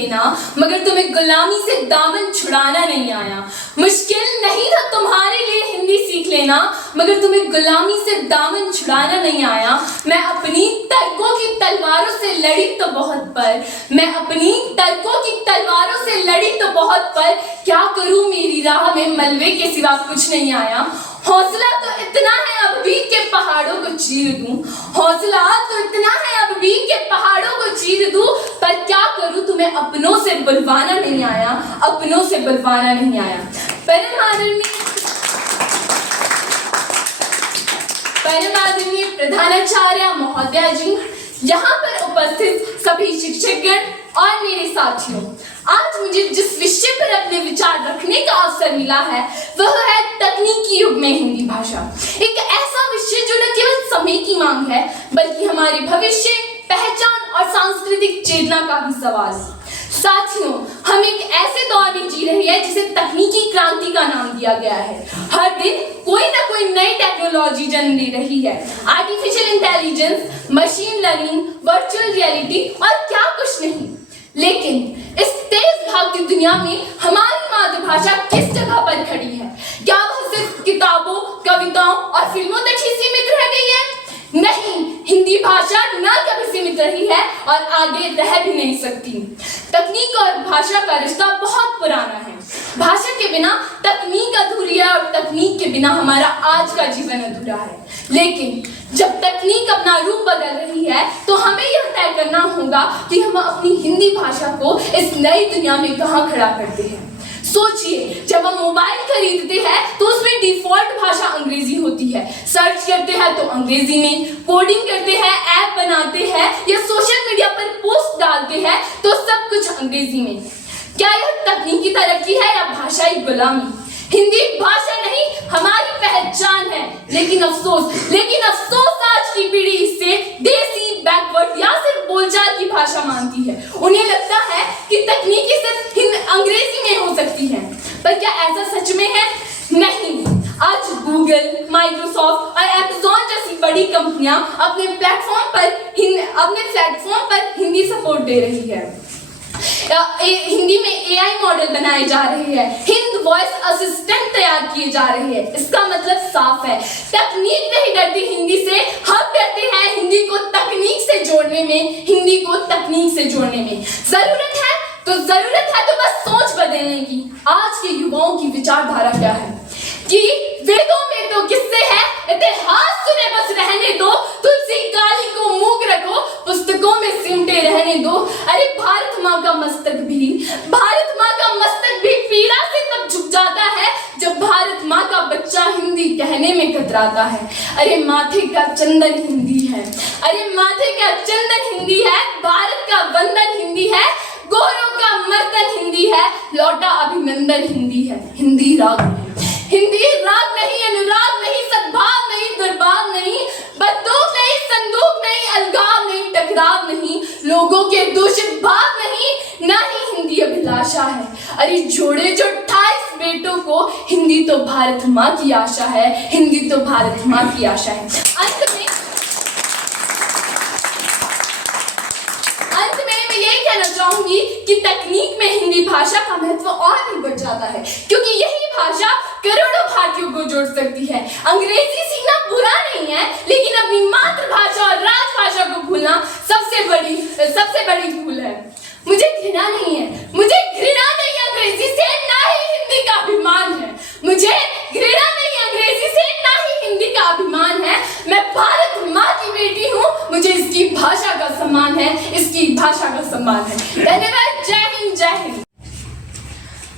लेना, मगर तुम्हें गुलामी से दामन छुड़ाना नहीं आया। मुश्किल नहीं था तुम्हारे लिए हिंदी सीख लेना, मगर तुम्हें गुलामी से दामन छुड़ाना नहीं आया। मैं अपनी तर्कों की तलवारों से लड़ी तो बहुत पर, मैं अपनी तर्कों की तलवारों से लड़ी तो बहुत पर, क्या करूं मेरी राह में मलबे के सिवा कुछ नहीं आया। हौसला तो इतना है अब भी के पहाड़ों को चीर दूं, हौसला तो इतना है अब भी के पहाड़ों को चीर दूं, पर क्या करूं तुम्हें अपनों से बुलवाना नहीं आया, अपनों से बुलवाना नहीं आया। परम आदरणीय प्रधानाचार्य महोदया जी, यहाँ पर उपस्थित सभी शिक्षकगण और मेरे साथियों, आज मुझे जिस विषय पर अपने विचार रखने का अवसर मिला है वह है तकनीकी युग में हिंदी भाषा। एक ऐसा विषय जो न केवल समय की मांग है बल्कि हमारे भविष्य, पहचान और सांस्कृतिक चेतना का भी सवाल। साथियों, हम एक ऐसे दौर में जी रहे हैं जिसे तकनीकी क्रांति का नाम दिया गया है। हर दिन कोई ना कोई नई टेक्नोलॉजी जन्म ले रही है। Artificial intelligence, machine learning, virtual reality और क्या कुछ नहीं। लेकिन इस तेज भागती दुनिया में हमारी मातृभाषा किस जगह पर खड़ी है? क्या वह सिर्फ किताबों, कविताओं और फिल्मों तक ही सीमित रह गई है? नहीं, हिंदी भाषा न कभी सीमित रही है और आगे रह भी नहीं सकती। तकनीक और भाषा का रिश्ता बहुत पुराना है। भाषा के बिना तकनीक अधूरी है और तकनीक के बिना हमारा आज का जीवन अधूरा है। लेकिन जब तकनीक अपना रूप बदल रही है तो हमें यह तय करना होगा कि हम अपनी हिंदी भाषा को इस नई दुनिया में कहाँ खड़ा करते हैं। सोचिए, जब हम मोबाइल खरीदते हैं तो उसमें डिफॉल्ट भाषा अंग्रेजी होती है। सर्च करते हैं तो अंग्रेजी में, कोडिंग करते हैं, ऐप बनाते हैं या सोशल मीडिया पर पोस्ट डालते हैं तो सब कुछ अंग्रेजी में। क्या यह तकनीकी तरक्की है या भाषाई गुलामी? हिंदी भाषा नहीं, हमारी पहचान है। लेकिन अफसोस आज की पीढ़ी इसे देसी, बैकवर्ड या सिर्फ बोलचाल की भाषा मानती है। उन्हें लगता है कि तकनीकी सिर्फ अंग्रेजी में हो सकती है। पर क्या ऐसा सच में है? नहीं। आज गूगल, माइक्रोसॉफ्ट और अमेज़न जैसी बड़ी कंपनियां अपने प्लेटफॉर्म पर हिंदी सपोर्ट दे रही है। हिंदी में एआई मॉडल बनाए जा रहे हैं, हिंद वॉइस असिस्टेंट तैयार किए जा रहे हैं। इसका मतलब साफ है, तकनीक नहीं डरती हिंदी से, हम डरते हैं हिंदी को तकनीक से जोड़ने में, हिंदी को तकनीक से जोड़ने में। जरूरत है तो बस सोच बदलने की। आज के युवाओं की विचारधारा क्या है कि वेदों में तो किस्से हैं, इतिहास सुने बस रहने दो, तुलसी काली को मूक रखो, पुस्तकों में सिमटे रहने दो। अरे भारत माँ का मस्तक भी पीड़ा से तब झुक जाता है जब भारत माँ का बच्चा हिंदी कहने में कतराता है। अरे माथे का चंदन हिंदी है, भारत का वंदन हिंदी है, गोरों का मर्दन हिंदी है, लौटा अभिनंदन हिंदी है। हिंदी राग नहीं, अनुराग नहीं, सद्भाव नहीं, दुर्भाव नहीं, बंदूक नहीं, संदूक नहीं, अलगाव नहीं, टकराव नहीं, लोगों के दूषित भाव नहीं, ना ही हिंदी अभिलाषा है। अरे जोड़े जो 28 बेटों को, हिंदी तो भारत माँ की आशा है, हिंदी तो भारत माँ की आशा है। अंत में मैं यही कहना चाहूंगी कि तकनीक में हिंदी भाषा का महत्व और भी बढ़ जाता है, क्योंकि यही भाषा करोड़ों भारतीयों को जोड़ सकती है। अंग्रेजी सीखना बुरा नहीं है, लेकिन अपनी मातृभाषा और राजभाषा को भूलना सबसे बड़ी भूल है। मुझे घृणा नहीं है अंग्रेजी से, ना ही हिंदी का अभिमान है। मुझे घृणा नहीं है अंग्रेजी से, ना ही हिंदी का अभिमान है। मैं भारत माँ की बेटी हूँ, मुझे इसकी भाषा का सम्मान है, इसकी भाषा का सम्मान है। धन्यवाद। जय हिंद, जय हिंद।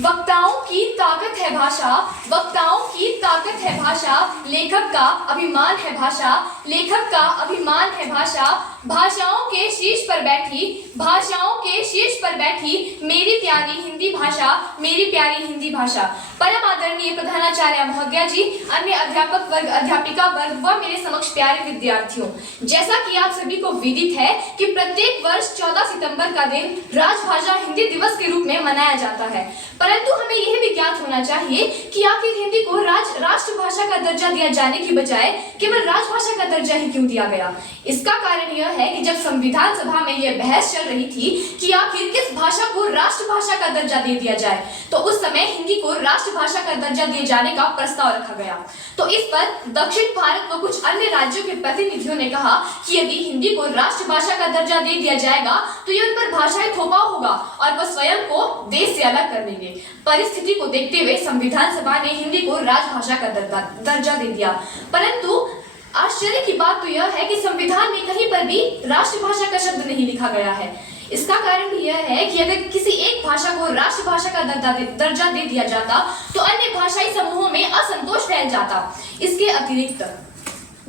वक्ताओं की ताकत है भाषा, वक्ताओं की ताकत है भाषा, लेखक का अभिमान है भाषा, लेखक का अभिमान है भाषा। भाषाओं के शीर्ष पर बैठी, भाषाओं के शीर्ष पर बैठी मेरी प्यारी हिंदी भाषा, मेरी प्यारी हिंदी भाषा। परम आदरणीय प्रधानाचार्य महोदया जी, अन्य अध्यापक वर्ग, अध्यापिका वर्ग व मेरे समक्ष प्यारे विद्यार्थियों, जैसा कि आप सभी को विदित है कि प्रत्येक वर्ष 14 सितंबर का दिन राजभाषा हिंदी दिवस के रूप में मनाया जाता है। परंतु हमें यह भी ज्ञात होना चाहिए कि आखिर हिंदी को राष्ट्रभाषा का दर्जा दिया जाने की बजाय केवल राजभाषा का दर्जा ही क्यों दिया गया। इसका कारण यह है कि जब संविधान सभा में यह बहस चल रही थी कि आखिर किस भाषा को राष्ट्रभाषा का दर्जा दे दिया जाए, तो उस समय हिंदी को राष्ट्रभाषा का दर्जा दिए जाने का प्रस्ताव रखा गया। तो इस पर दक्षिण भारत व कुछ अन्य राज्यों के प्रतिनिधियों ने कहा कि यदि हिंदी को राष्ट्रभाषा का दर्जा दे दिया जाएगा तो ये उन पर भाषाई थोपाव होगा और वह स्वयं को देश से अलग कर देंगे। परिस्थिति को देखते हुए संविधान सभा ने हिंदी को राजभाषा का दर्जा दे दिया। परंतु आश्चर्य की बात तो यह है कि संविधान में कहीं पर भी राष्ट्रभाषा का शब्द नहीं लिखा गया है। इसका कारण भी यह है कि अगर किसी एक भाषा को राष्ट्रभाषा का दर्जा दे दिया जाता तो अन्य भाषाई समूहों में असंतोष फैल जाता। इसके अतिरिक्त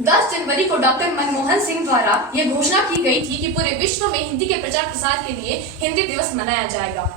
10 जनवरी को डॉक्टर मनमोहन सिंह द्वारा यह घोषणा की गई थी कि पूरे विश्व में हिंदी के प्रचार प्रसार के लिए हिंदी दिवस मनाया जाएगा।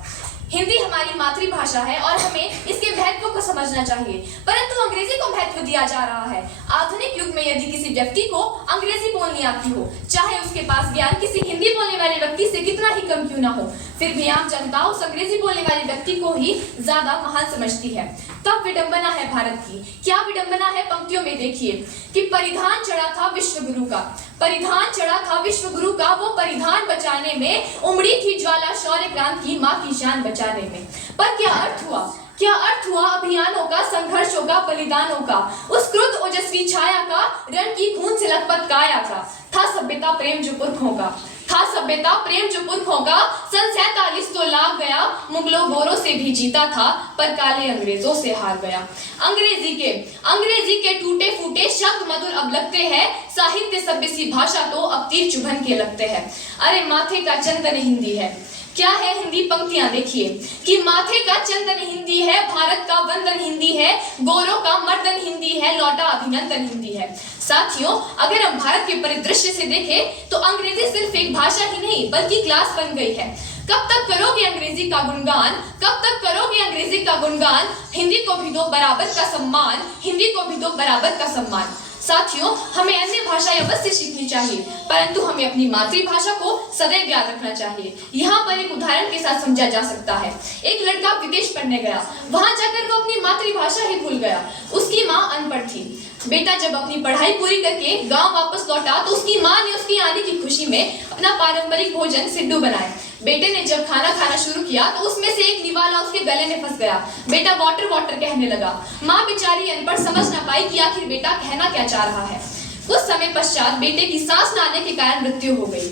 हिंदी हमारी मातृभाषा है और हमें इसके महत्व को समझना चाहिए, परंतु अंग्रेजी को महत्व दिया जा रहा है। आधुनिक युग में यदि किसी व्यक्ति को अंग्रेजी बोलनी आती हो, चाहे उसके पास ज्ञान किसी हिंदी बोलने वाले व्यक्ति से कितना ही कम क्यों ना हो, फिर भी आम जनता उस अंग्रेजी बोलने वाले व्यक्ति को ही ज्यादा महान समझती है। तब विडंबना है भारत की। क्या विडंबना है? पंक्तियों में देखिए कि परिधान चढ़ा था विश्वगुरु का, परिधान चढ़ा था विश्वगुरु का, वो परिधान बचाने में उमड़ी थी ज्वाला शौर्य क्रांति माँ की शान बचाने में। पर क्या अर्थ हुआ? क्या अर्थ हुआ अभियानों का, संघर्षों का, बलिदानों का, उस क्रुद्ध ओजस्वी छाया का, रण की खून से लथपथ काया का। था सभ्यता प्रेम जो पुरखों का, था सभ्यता प्रेम जो पुरखों का, सन 47 तो लाग गया, मुगलों गोरों से भी जीता था, पर काले अंग्रेजों से हार गया। अंग्रेजी के टूटे फूटे शब्द मधुर अब लगते हैं, साहित्य सभ्य सी भाषा तो अब तीर चुभन के लगते हैं। अरे माथे का चंदन हिंदी है। क्या है हिंदी? पंक्तियां देखिए कि माथे का चंदन हिंदी है, भारत का वंदन हिंदी है, गोरों का मर्दन हिंदी है, लौटा अभिनंदन हिंदी है। साथियों, अगर हम भारत के परिदृश्य से देखें तो अंग्रेजी सिर्फ एक भाषा ही नहीं बल्कि क्लास बन गई है। कब तक करोगे अंग्रेजी का गुणगान, कब तक करोगे अंग्रेजी का गुणगान? हिंदी को भी दो बराबर का सम्मान, हिंदी को भी दो बराबर का सम्मान। साथियों, हमें अन्य भाषाएं अवश्य सीखनी चाहिए, परंतु हमें अपनी मातृभाषा को सदैव याद रखना चाहिए। यहाँ पर एक उदाहरण के साथ समझा जा सकता है। एक लड़का विदेश पढ़ने गया, वहां जाकर वो अपनी मातृभाषा ही भूल गया। उसकी माँ अनपढ़ थी। बेटा जब अपनी पढ़ाई पूरी करके गांव वापस लौटा तो उसकी माँ ने उसकी आने की खुशी में अपना पारंपरिक भोजन सिड्डू बनाए। बेटे ने जब खाना खाना शुरू किया तो उसमें से एक निवाला उसके गले में फंस गया। बेटा वाटर वाटर कहने लगा। माँ बेचारी अनपढ़ समझ ना पाई कि आखिर बेटा कहना क्या चाह रहा है। कुछ समय पश्चात बेटे की सांस न आने के कारण मृत्यु हो गई।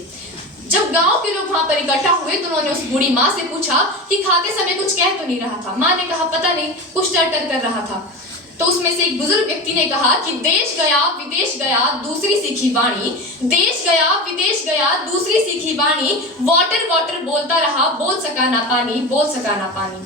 जब गांव के लोग वहां पर इकट्ठा हुए तो उन्होंने उस बूढ़ी माँ से पूछा कि खाते समय कुछ कह तो नहीं रहा था। माँ ने कहा पता नहीं, कुछ टर कर रहा था। तो उसमें से एक बुजुर्ग व्यक्ति ने कहा कि देश गया विदेश गया दूसरी सीखी वाणी, देश गया विदेश गया दूसरी सीखी वाणी, वाटर वाटर बोलता रहा, बोल सका ना पानी, बोल सका ना पानी।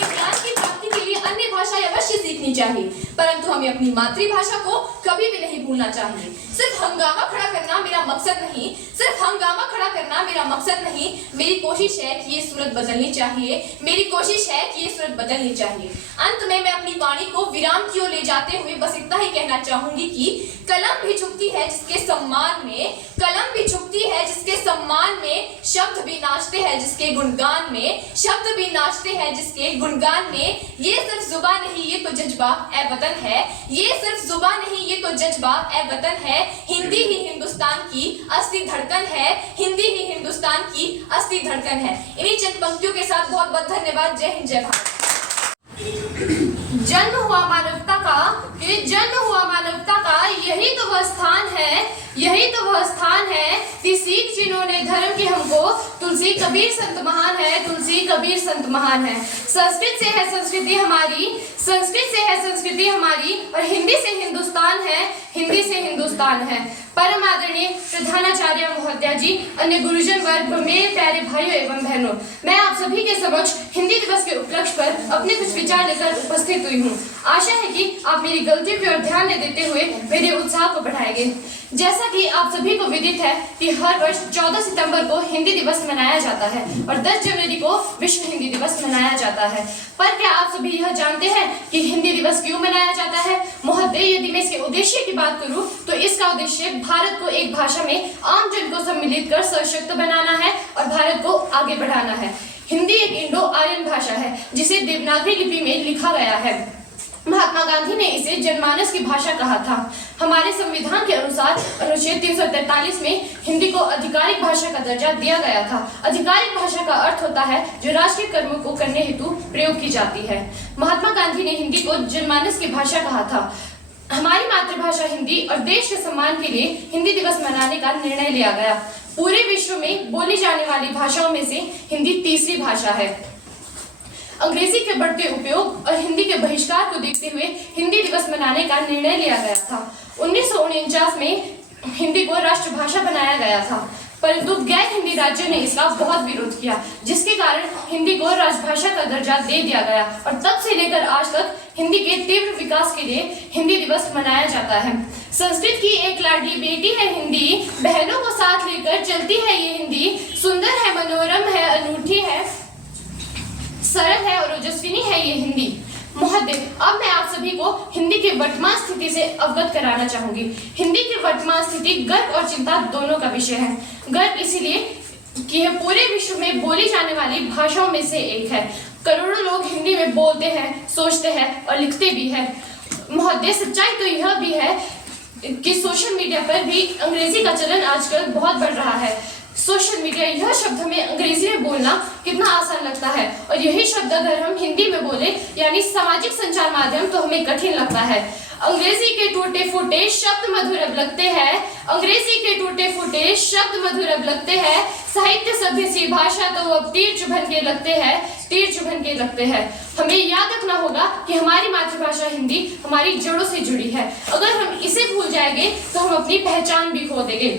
ज्ञान की प्राप्ति के लिए अन्य भाषाएं अवश्य सीखनी चाहिए, परंतु हमें अपनी मातृभाषा को कभी भी नहीं भूलना चाहिए। सिर्फ हंगामा खड़ा करना मेरा मकसद नहीं, सिर्फ हंगामा खड़ा करना मेरा मकसद नहीं। मेरी कोशिश है कि ये सूरत बदलनी चाहिए, मेरी कोशिश है कि ये सूरत बदलनी चाहिए। अंत में मैं अपनी वाणी को विराम की ओर ले जाते हुए बस इतना ही कहना चाहूंगी कि कलम भी झुकती है जिसके सम्मान में, कलम भी झुकती है जिसके सम्मान में, शब्द भी नाचते हैं जिसके गुणगान में, शब्द भी नाचते हैं जिसके गुणगान में। ये सिर्फ जुबान नहीं ये तो जज्बा ए वतन है, ये सिर्फ जुबान नहीं ये तो जज्बा ए वतन है। हिंदी ही हिंदुस्तान की असली धड़कन है, हिंदी ही हिंदुस्तान की असली धड़कन है। इन्हीं चंद पंक्तियों के साथ बहुत बहुत धन्यवाद। जय हिंद जय भारत। जन्म हुआ मानवता का, ये जन्म हुआ मानवता का, यही तो वह स्थान है, यही तो वह स्थान है कि सीख जिन्होंने धर्म के हमको। तुलसी कबीर संत महान है, तुलसी कबीर संत महान है। संस्कृत से है संस्कृति हमारी, संस्कृत से है संस्कृति हमारी, और हिंदी से हिंदुस्तान है, हिंदी से हिंदुस्तान है। परम आदरणीय प्रधानाचार्य महोदया जी, अन्य गुरुजन वर्ग, मेरे प्यारे भाइयों एवं बहनों, मैं आप सभी के समक्ष हिंदी दिवस के उपलक्ष्य पर अपने कुछ विचार लेकर उपस्थित हुई हूँ। आशा है कि आप मेरी गलतियों की ओर ध्यान न देते हुए मेरे उत्साह को बढ़ाएंगे। जैसा कि आप सभी को विदित है कि हर वर्ष 14 सितंबर को हिंदी दिवस मनाया जाता है और 10 जनवरी को विश्व हिंदी दिवस मनाया जाता है। पर क्या आप सभी यह जानते हैं कि हिंदी दिवस क्यों मनाया जाता है? महोदय, यदि मैं इसके उद्देश्य की बात करूं तो इसका उद्देश्य भारत को एक भाषा में आम जन को सम्मिलित कर सशक्त बनाना है और भारत को आगे बढ़ाना है। हिंदी एक इंडो आर्यन भाषा है जिसे देवनागरी लिपि में लिखा गया है। महात्मा गांधी ने इसे जनमानस की भाषा कहा था। हमारे संविधान के अनुसार अनुच्छेद 343 में हिंदी को आधिकारिक भाषा का दर्जा दिया गया था। आधिकारिक भाषा का अर्थ होता है जो राष्ट्रीय कर्मों को करने हेतु प्रयोग की जाती है। महात्मा गांधी ने हिंदी को जनमानस की भाषा कहा था। हमारी मातृभाषा हिंदी और देश के सम्मान के लिए हिंदी दिवस मनाने का निर्णय लिया गया। पूरे विश्व में बोली जाने वाली भाषाओं में से हिंदी तीसरी भाषा है। अंग्रेजी के बढ़ते उपयोग और हिंदी के बहिष्कार को देखते हुए हिंदी दिवस मनाने का निर्णय लिया गया था। 1949 में हिंदी को राष्ट्रभाषा बनाया गया था, परंतु गैर हिंदी राज्यों ने इसका बहुत विरोध किया, जिसके कारण हिंदी को राजभाषा का दर्जा दे दिया गया और तब से लेकर आज तक हिंदी के तीव्र विकास के लिए हिंदी दिवस मनाया जाता है। संस्कृत की एक लाडली बेटी है हिंदी, बहनों को साथ लेकर चलती है ये हिंदी, सुंदर है, मनोरम है, अनूठी है, सरल है और ओजस्विनी है ये हिंदी। महोदय, अब मैं आप सभी को हिंदी की वर्तमान स्थिति से अवगत कराना चाहूंगी। हिंदी की वर्तमान स्थिति गर्व और चिंता दोनों का विषय है। गर्व इसीलिए कि यह पूरे विश्व में बोली जाने वाली भाषाओं में से एक है। करोड़ों लोग हिंदी में बोलते हैं, सोचते हैं और लिखते भी हैं। महोदय, सच्चाई तो यह भी है कि सोशल मीडिया पर भी अंग्रेजी का चलन आजकल बहुत बढ़ रहा है। सोशल मीडिया, यह शब्द हमें अंग्रेजी में बोलना कितना आसान लगता है और यही शब्द अगर हम हिंदी में बोले यानी सामाजिक संचार माध्यम तो हमें कठिन लगता है। अंग्रेजी के टूटे फूटे शब्द मधुर अब लगते हैं, अंग्रेजी के टूटे फूटे शब्द मधुर अब लगते हैं, साहित्य सभ्य सी भाषा तो अब तीर चुभन के लगते हैं, तीर चुभन के लगते हैं। हमें याद रखना होगा कि हमारी मातृभाषा हिंदी हमारी जड़ों से जुड़ी है। अगर हम इसे भूल जाएंगे तो हम अपनी पहचान भी खो देंगे।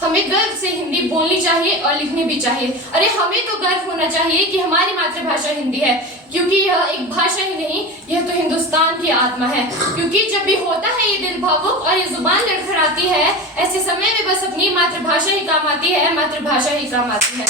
हमें गर्व से हिंदी बोलनी चाहिए और लिखनी भी चाहिए। अरे हमें तो गर्व होना चाहिए कि हमारी मातृभाषा हिंदी है, क्योंकि यह एक भाषा ही नहीं, यह तो हिंदुस्तान की आत्मा है। क्योंकि जब भी होता है ये दिल भावुक और ये जुबान लड़खड़ाती है, ऐसे समय में बस अपनी मातृभाषा ही काम आती है, मातृभाषा ही काम आती है।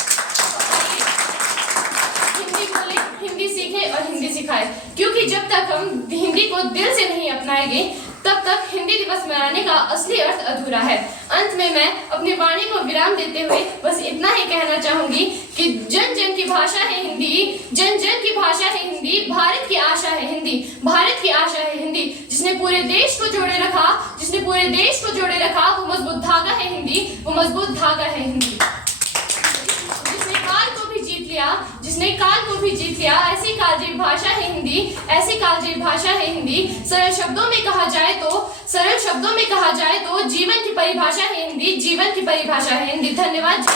हिंदी बोले, हिंदी सीखे और हिंदी सिखाए, क्योंकि जब तक हम हिंदी को दिल से नहीं अपनाएंगे तब तक हिंदी दिवस मनाने का असली अर्थ अधूरा है। अंत में मैं अपनी वाणी को विराम देते हुए बस इतना ही कहना चाहूंगी कि जन जन की भाषा है हिंदी, जन जन की भाषा है हिंदी, भारत की आशा है हिंदी, भारत की आशा है हिंदी। जिसने पूरे देश को जोड़े रखा, जिसने पूरे देश को जोड़े रखा, वो मजबूत धागा है हिंदी, वो मजबूत धागा है हिंदी। जिसने काल को भी जीत लिया, ऐसी कालजयी भाषा है हिंदी, ऐसी कालजयी भाषा है हिंदी। सरल शब्दों में कहा जाए तो, सरल शब्दों में कहा जाए तो जीवन की परिभाषा है हिंदी, जीवन की परिभाषा है हिंदी। धन्यवाद।